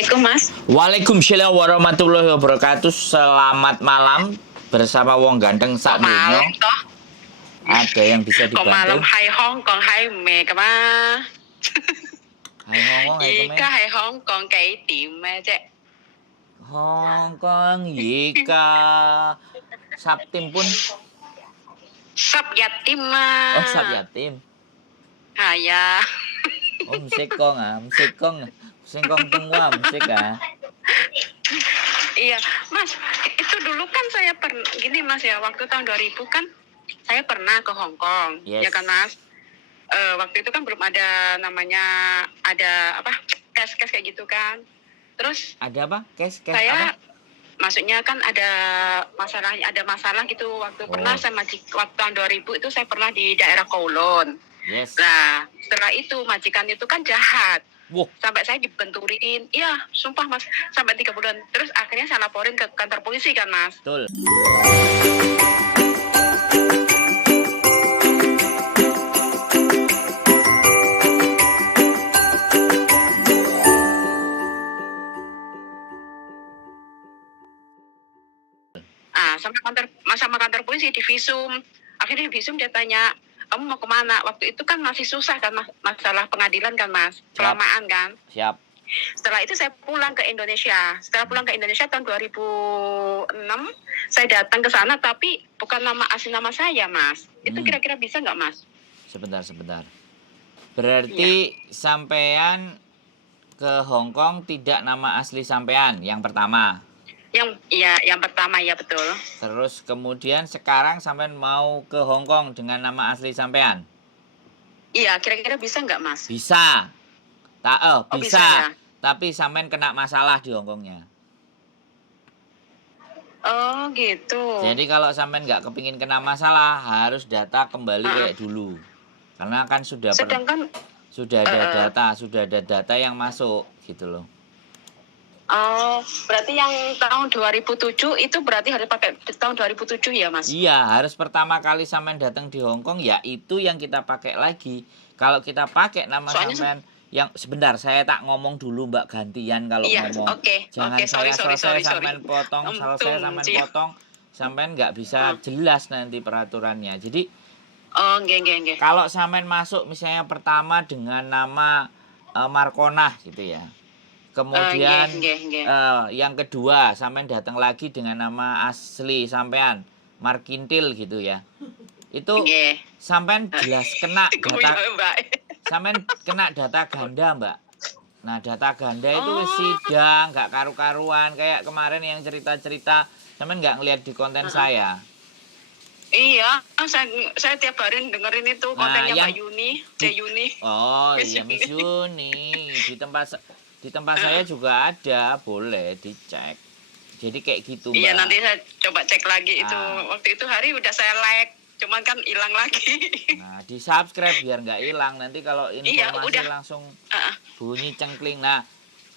Assalamualaikum Mas. Waalaikumsalam warahmatullahi wabarakatuh. Selamat malam bersama wong ganteng Kok sak malam donya. toh? Ada yang bisa Kok malam dibantu? hai Hong Kong hai Mega ma. Hai ngomong, hai Yika kemen. hai Hong Kong cái tìm mà chứ. Hong Kong Yika Saptim pun. Sắp yatim mà. Oh, Sap Yatim. Ya. Oh, Msekong ah, Msekong. Msekong tungwa, Msek ah. Iya, Mas. Itu dulu kan saya pernah gini Mas ya, waktu tahun 2000 kan saya pernah ke Hong Kong. Yes. Ya kan Mas? Waktu itu kan belum ada namanya ada apa? Tes kayak gitu kan. Terus Ada apa? Kes saya apa? maksudnya kan ada masalah gitu waktu pernah saya waktu tahun 2000 itu saya pernah di daerah Kowloon. Yes. Nah, setelah itu majikan itu kan jahat. Wow. Sampai saya dibenturin. Iya, sumpah Mas, sampai 3 bulan. Terus akhirnya saya laporin ke kantor polisi kan Mas. Betul. Sama kantor polisi di visum. Akhirnya di visum dia tanya, kamu mau kemana? Waktu itu kan masih susah kan masalah pengadilan kan Mas, kelamaan kan. Siap. Setelah itu saya pulang ke Indonesia. Setelah pulang ke Indonesia tahun 2006, saya datang ke sana tapi bukan nama asli nama saya Mas. Itu kira-kira bisa nggak Mas? Sebentar. Berarti sampean ke Hong Kong tidak nama asli sampean yang pertama. Yang pertama ya betul. Terus kemudian sekarang sampean mau ke Hong Kong dengan nama asli sampean? Iya, kira-kira bisa nggak Mas? Bisa. Bisa. Bisa ya? Tapi sampean kena masalah di Hong Kongnya. Oh gitu. Jadi kalau sampean nggak kepingin kena masalah, harus data kembali kayak dulu. Karena kan sudah ada data yang masuk gitu loh. Oh, berarti yang tahun 2007 itu berarti harus pakai tahun 2007 ya Mas? Iya, harus pertama kali sampean datang di Hong Kong ya itu yang kita pakai lagi. Kalau kita pakai nama sampean yang sebentar saya tak ngomong dulu Mbak gantian kalau ngomong. Jangan saya selesai sampean potong, potong sampean nggak bisa jelas nanti peraturannya. Jadi nggih. Kalau sampean masuk misalnya pertama dengan nama Markonah gitu ya. Kemudian yang kedua sampean datang lagi dengan nama asli sampean Markintil gitu ya. Itu sampean jelas kena data. Sampean kena data ganda, Mbak. Nah, data ganda itu sidang, nggak karu-karuan kayak kemarin yang cerita-cerita sampean nggak ngelihat di konten saya. Iya, saya tiap hari dengerin itu kontennya Mbak Yuni, Yuni. Oh, iya Miss Yuni. Di tempat saya juga ada, boleh dicek. Jadi kayak gitu, Mbak. Iya, nanti saya coba cek lagi itu. Waktu itu hari udah saya like, cuman kan hilang lagi. Nah, di-subscribe biar nggak hilang. Nanti kalau informasi langsung bunyi cengkling. Nah,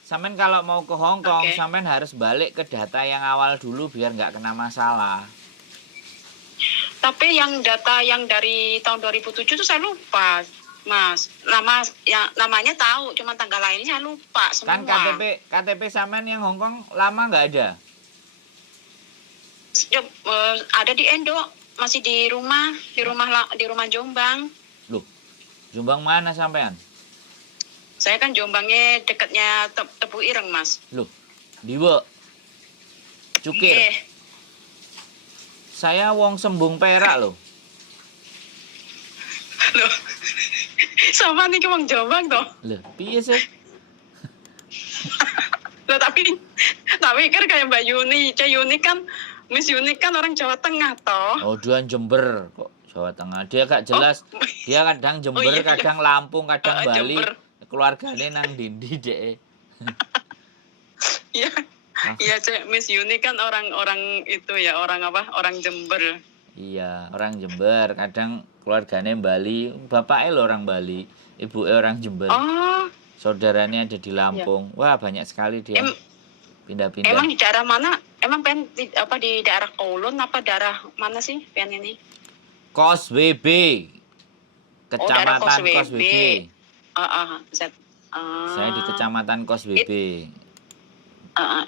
sampean kalau mau ke Hong Kong, sampean harus balik ke data yang awal dulu biar nggak kena masalah. Tapi yang data yang dari tahun 2007 itu saya lupa, Mas. Namanya tahu, cuma tanggal lahirnya saya lupa semua. Kan KTP sampean yang Hong Kong lama nggak ada? Ada di Endo, masih di rumah Jombang. Loh, Jombang mana sampean? Saya kan Jombangnya dekatnya Tebu Ireng, Mas. Loh, Diwe. Cukir. Saya wong Sembung Perak loh. Loh. Sama nih wong Jombang toh. Loh, piye sih? Loh, tapi kan kayak Mbak Yuni, Yuni kan Miss Yuni kan orang Jawa Tengah toh. Oh, dia Jember kok Jawa Tengah. Dia gak jelas. Dia kadang Jember, kadang Lampung, kadang Bali. Keluarganya nang Dindi deh. Iya. Iya, Miss Yuni kan orang itu ya, orang Jember. Iya, orang Jember. Kadang keluarganya Bali. Bapaknya lo orang Bali, ibunya orang Jember. Oh. Saudaranya ada di Lampung. Wah, banyak sekali dia. Pindah-pindah. Emang di daerah mana? Emang di daerah Kowloon apa daerah mana sih pen ini? Kos WB. Kecamatan Kos WB. Saya Saya di Kecamatan Kos WB.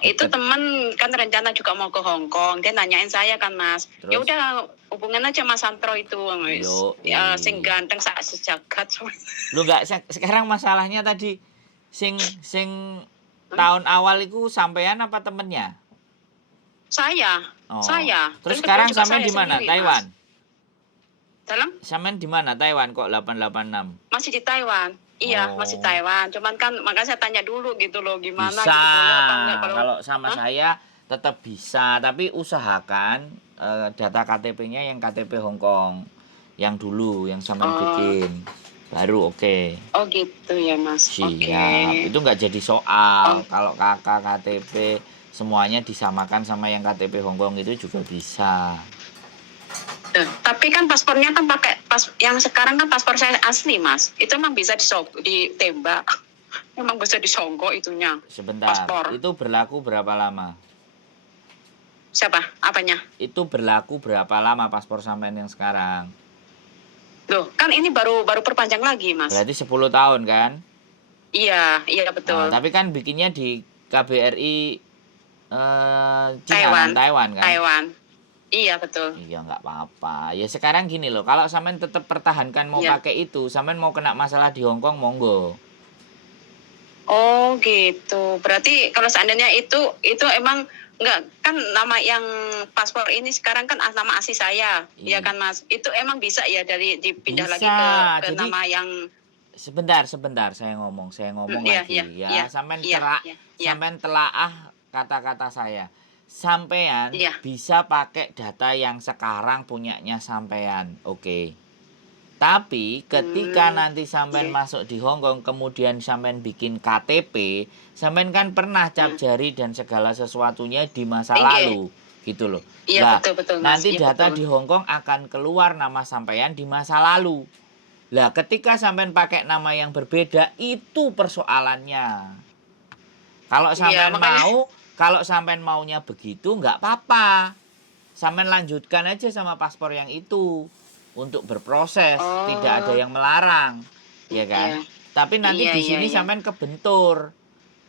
Itu teman kan rencana juga mau ke Hong Kong. Dia nanyain saya kan Mas. Terus? Ya udah hubungan aja Mas Santro itu. Yo, Sing ganteng sak sejagat. Lu nggak sekarang masalahnya tadi sing tahun awal itu sampean apa temennya? Saya. Oh. Saya. Terus Kan sekarang juga sampean saya di mana? sendiri, Taiwan. Mas. Dalam Sampean di mana? Taiwan kok 886. masih di Taiwan. Iya, Oh. masih Taiwan. Cuman kan makanya saya tanya dulu gitu loh gimana Bisa. gitu boleh apa enggak Kalau sama saya tetap bisa, tapi usahakan data KTP-nya yang KTP Hong Kong. Yang dulu yang sampean bikin. Baru oke. Oh gitu ya Mas. Siap. Oke. Itu nggak jadi soal. Kalau kakak KTP semuanya disamakan sama yang KTP Hong Kong itu juga bisa. Tapi kan paspornya kan pakai yang sekarang kan paspor saya asli Mas. Itu emang bisa ditembak. Memang bisa disogok itunya. Sebentar. Paspor. Itu berlaku berapa lama? Siapa? Apanya? Itu berlaku berapa lama paspor sampean yang sekarang? Loh, kan ini baru perpanjang lagi Mas. Berarti 10 tahun kan? Iya betul. Nah, tapi kan bikinnya di KBRI Cina, Taiwan kan? Taiwan. Iya betul. Iya nggak apa-apa. Ya sekarang gini loh, kalau sampean tetap pertahankan mau pakai itu, sampean mau kena masalah di Hong Kong monggo. Oh gitu. Berarti kalau seandainya itu emang enggak kan nama yang paspor ini sekarang kan nama asli saya, ya kan Mas. Itu emang bisa ya dari dipindah lagi ke Jadi, nama yang sebentar saya ngomong lagi ya. Sampean telaah kata-kata saya. Sampean bisa pakai data yang sekarang punyanya sampean. Oke. Tapi ketika nanti sampean masuk di Hong Kong, kemudian sampean bikin KTP, sampean kan pernah cap jari dan segala sesuatunya di masa lalu, gitu loh. Iya, betul, Mas. Nanti data di Hong Kong akan keluar nama sampean di masa lalu. Lah, ketika sampean pakai nama yang berbeda, itu persoalannya. Kalau sampean kalau sampean maunya begitu, nggak apa-apa. Sampean lanjutkan aja sama paspor yang itu. Untuk berproses, tidak ada yang melarang, ya kan? Tapi nanti di sini sampean kebentur,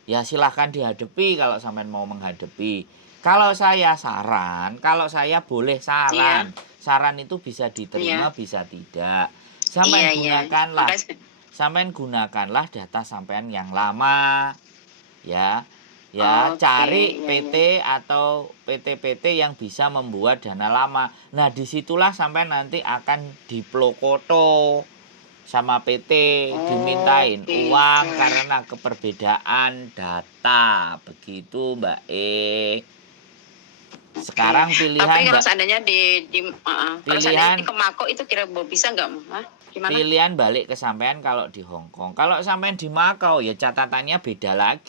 ya silahkan dihadapi kalau sampean mau menghadapi. Kalau saya boleh saran, saran itu bisa diterima, bisa tidak. Sampean gunakanlah data sampean yang lama, ya. Cari PT atau PT-PT yang bisa membuat dana lama. Nah, disitulah sampai nanti akan diplokoto sama PT, dimintain uang karena keperbedaan data. Begitu, Mbak E. Sekarang pilihan. Tapi kalau seandainya pilihan di Mako itu kira bisa nggak? Gimana? Pilihan balik ke sampean kalau di Hong Kong. Kalau sampean di Makau ya catatannya beda lagi.